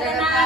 de nada.